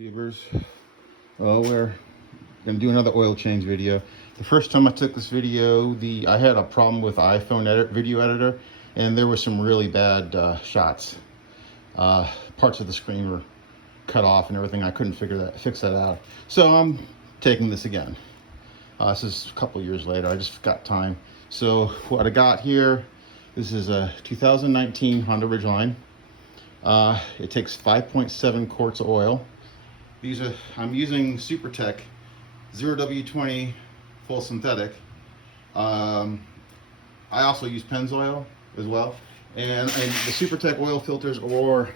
YouTubers. Well, we're gonna do another oil change video. The first time I took this video, I had a problem with iPhone video editor, and there were some really bad shots. Parts of the screen were cut off and everything. I couldn't fix that out. So I'm taking this again. This is a couple years later. I just got time. So what I got here, this is a 2019 Honda Ridgeline. It takes 5.7 quarts of oil. I'm using SuperTech 0W20 full synthetic. I also use Pennzoil as well, and the SuperTech oil filters, or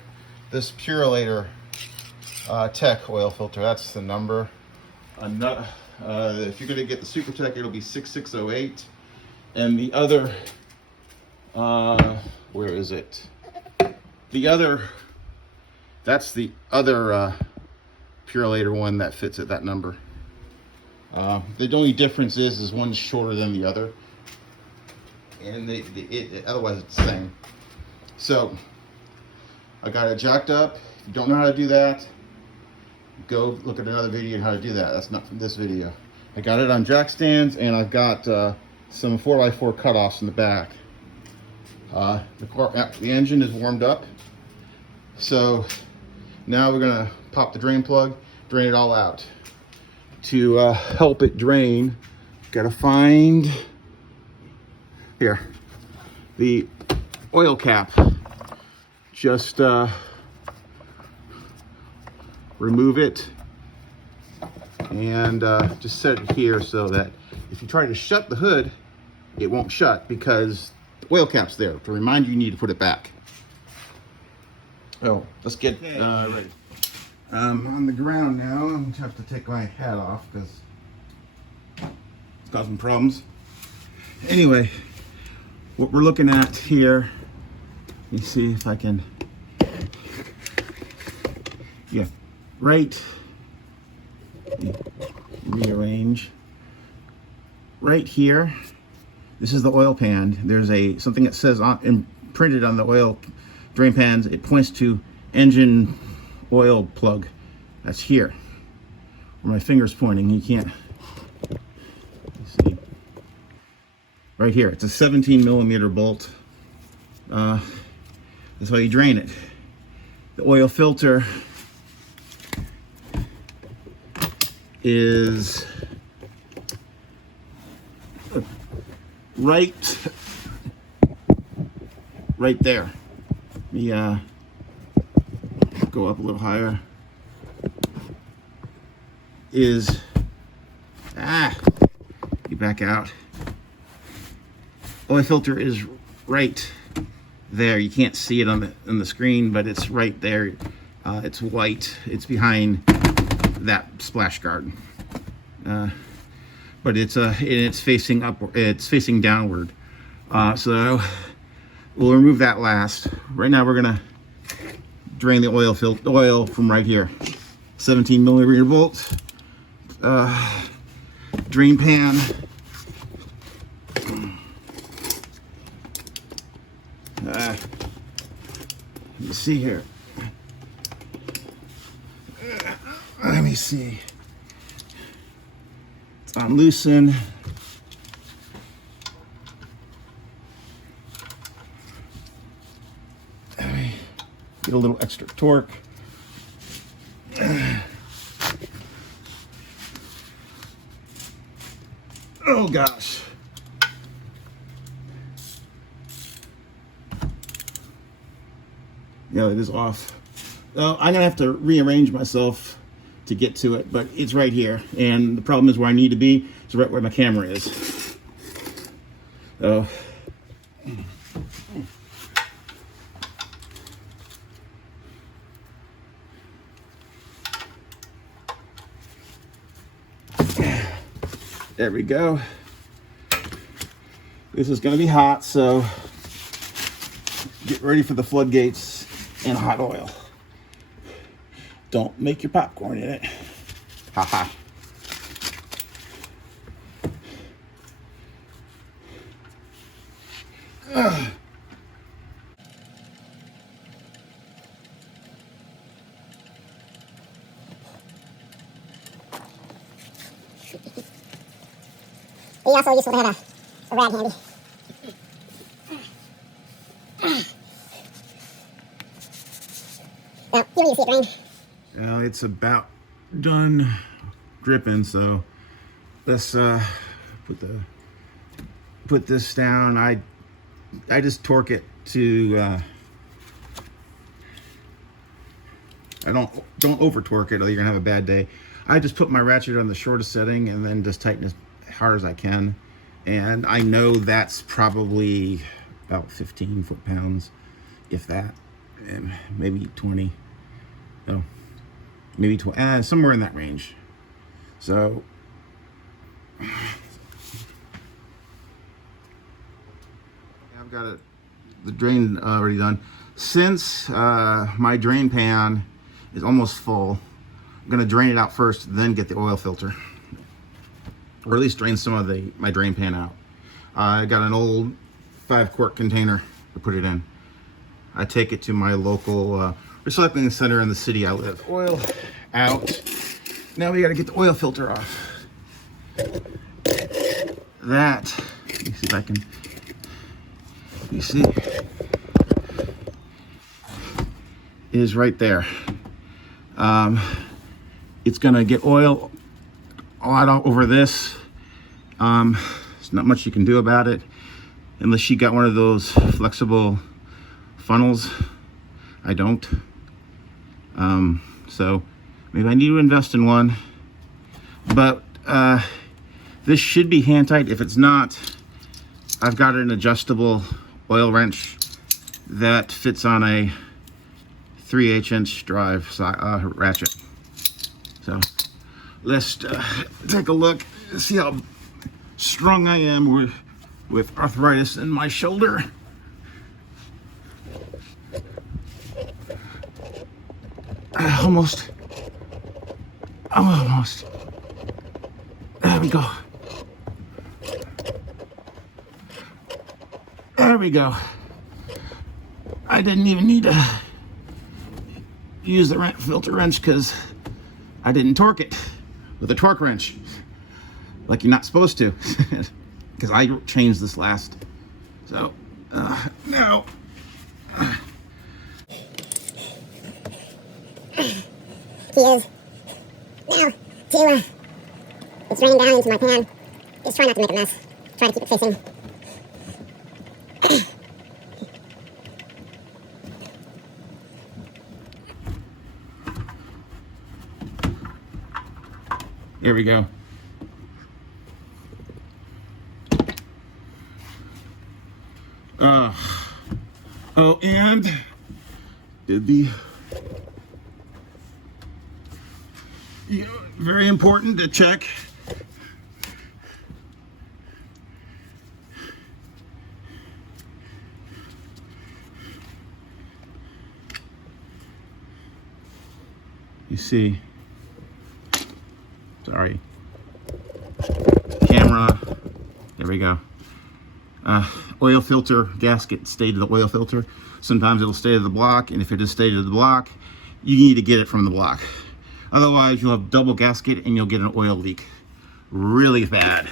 this PuralatorTECH oil filter. That's the number. If you're going to get the SuperTech, it'll be 6608, and the other, where is it? That's the other Puralator one that fits at that number. The only difference is one's shorter than the other, and otherwise it's the same. So I got it jacked up. If you don't know how to do that, go look at another video on how to do that. That's not from this video. I got it on jack stands, and I've got some 4x4 cutoffs in the back. The engine is warmed up, so now we're gonna pop the drain plug, drain it all out. To help it drain, gotta find here the oil cap. Just remove it and just set it here so that if you try to shut the hood, it won't shut because the oil cap's there to remind you need to put it back. So let's get ready. I'm on the ground now. I'm gonna have to take my hat off because it's causing problems. Anyway, what we're looking at here, let me see if I can, rearrange. Right here, this is the oil pan. There's something that says printed on the oil drain pans. It points to engine oil plug. That's here where my finger's pointing. You can't see. Right here, it's a 17 millimeter bolt. That's how you drain it. The oil filter is right there. Let me go up a little higher. You back out. Oil filter is right there. You can't see it on the screen, but it's right there. It's white. It's behind that splash guard. But it's facing upward. It's facing downward. So we'll remove that last. Right now we're gonna drain the oil from right here. 17 millimeter bolt. Drain pan. Let me see here. Let me see. It's on loosen. Get a little extra torque. Oh gosh. Yeah, it is off. I'm gonna have to rearrange myself to get to it, but it's right here. And the problem is where I need to be is right where my camera is. So there we go. This is going to be hot, so get ready for the floodgates and hot oil. Don't make your popcorn in it. Haha. It'd be also useful to have a rag handy. So, here you see it drain. Now it's about done dripping, so let's put this down. I just torque it to I don't over torque it or you're gonna have a bad day. I just put my ratchet on the shortest setting and then just tighten as hard as I can. And I know that's probably about 15 foot-pounds, if that, and maybe 20. No, maybe 20, somewhere in that range. So I've got the drain already done. Since my drain pan is almost full, I'm gonna drain it out first, then get the oil filter, or at least drain some of my drain pan out. I got an old 5-quart container to put it in. I take it to my local recycling center in the city I live. Oil out. Now we gotta get the oil filter off. That, let me see if I can, you see, is right there. It's gonna get oil all over this. There's not much you can do about it unless you got one of those flexible funnels. I don't. So maybe I need to invest in one. But this should be hand tight. If it's not, I've got an adjustable oil wrench that fits on a 3/8" drive ratchet. So let's take a look, see how strong I am with arthritis in my shoulder. Almost. There we go. There we go. I didn't even need to use the filter wrench because I didn't torque it with a torque wrench like you're not supposed to, because I changed this last. So now Key is now to it's draining down into my pan. Just try not to make a mess. Try to keep it facing. There we go. Oh, and very important to check you see, sorry, camera, there we go. Oil filter gasket stay to the oil filter. Sometimes it'll stay to the block, and if it is stay to the block, you need to get it from the block. Otherwise, you'll have double gasket and you'll get an oil leak really bad.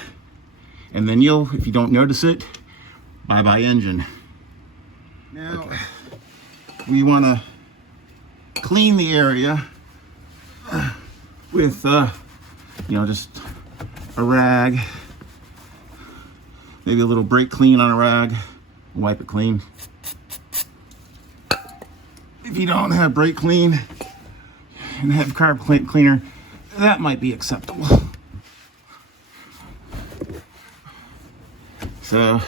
And then if you don't notice it, bye-bye engine. Now, we want to clean the area with, just a rag. Maybe a little brake clean on a rag. Wipe it clean. If you don't have brake clean and have carb cleaner, that might be acceptable. So,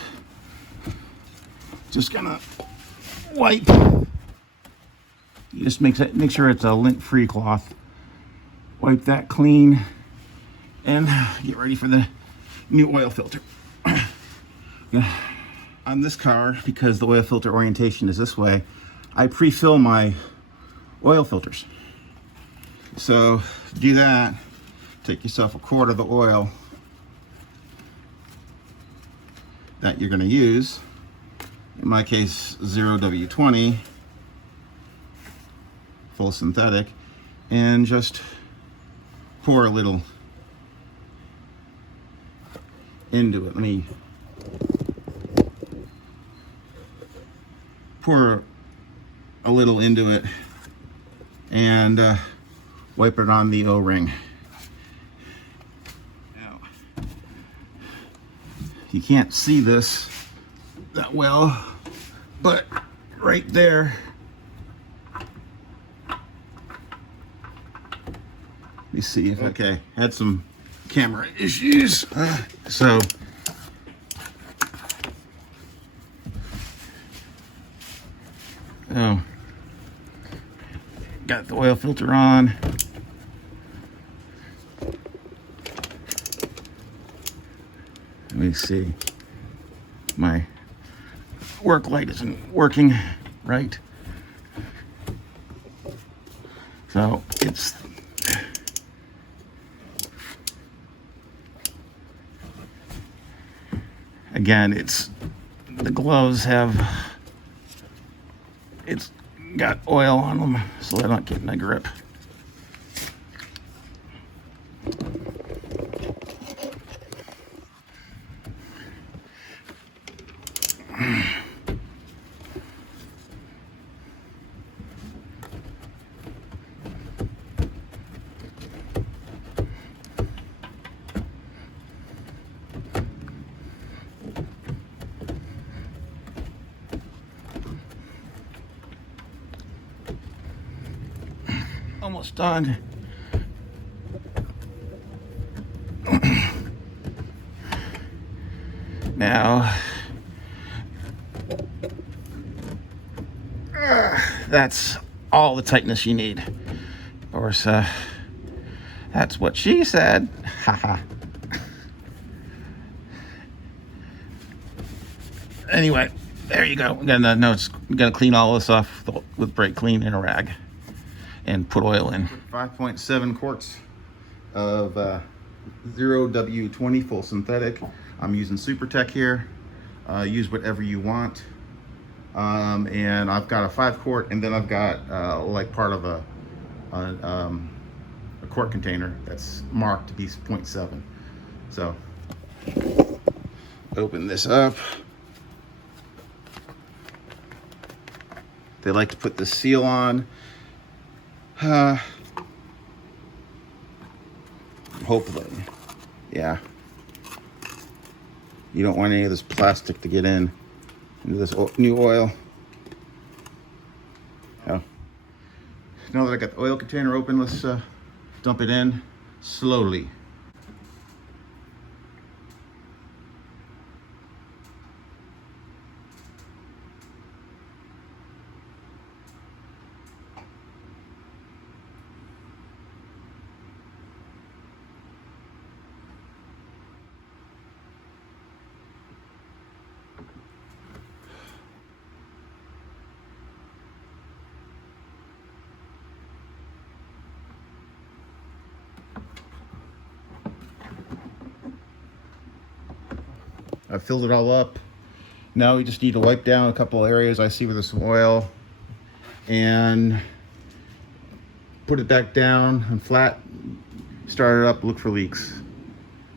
just gonna wipe. You just make sure it's a lint-free cloth. Wipe that clean and get ready for the new oil filter. On this car, because the oil filter orientation is this way, I pre-fill my oil filters. So to do that, take yourself a quart of the oil that you're going to use. In my case, 0W20, full synthetic, and just pour a little into it. Let me pour a little into it and wipe it on the O-ring. Now, you can't see this that well, but right there, let me see if, okay, had some camera issues, so got the oil filter on. Let me see, my work light isn't working right, so it's again, it's the gloves have, it's got oil on them, so they're not getting a grip. Almost done. Now, that's all the tightness you need. Of course, that's what she said. Haha. Anyway, there you go. We gotta clean all this off with brake clean and a rag, and put oil in. 5.7 quarts of 0W20 full synthetic. I'm using SuperTech here. Use whatever you want. And I've got a 5 quart, and then I've got like part of a quart container that's marked to be 0.7. So open this up. They like to put the seal on. Hopefully, yeah. You don't want any of this plastic to get into this new oil. Oh. Now that I got the oil container open, let's dump it in slowly. I filled it all up. Now we just need to wipe down a couple areas I see with some oil and put it back down and flat, start it up, look for leaks.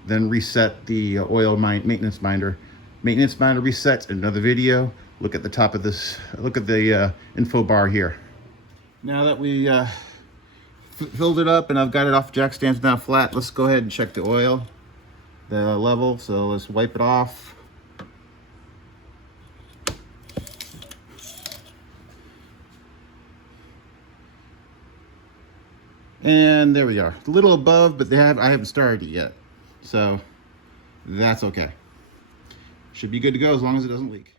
Then reset the oil maintenance binder. Maintenance binder resets in another video. Look at the top of this, look at the info bar here. Now that we filled it up and I've got it off jack stands now flat, let's go ahead and check the oil, the level. So let's wipe it off. And there we are, a little above, but I haven't started it yet, so that's okay. Should be good to go as long as it doesn't leak.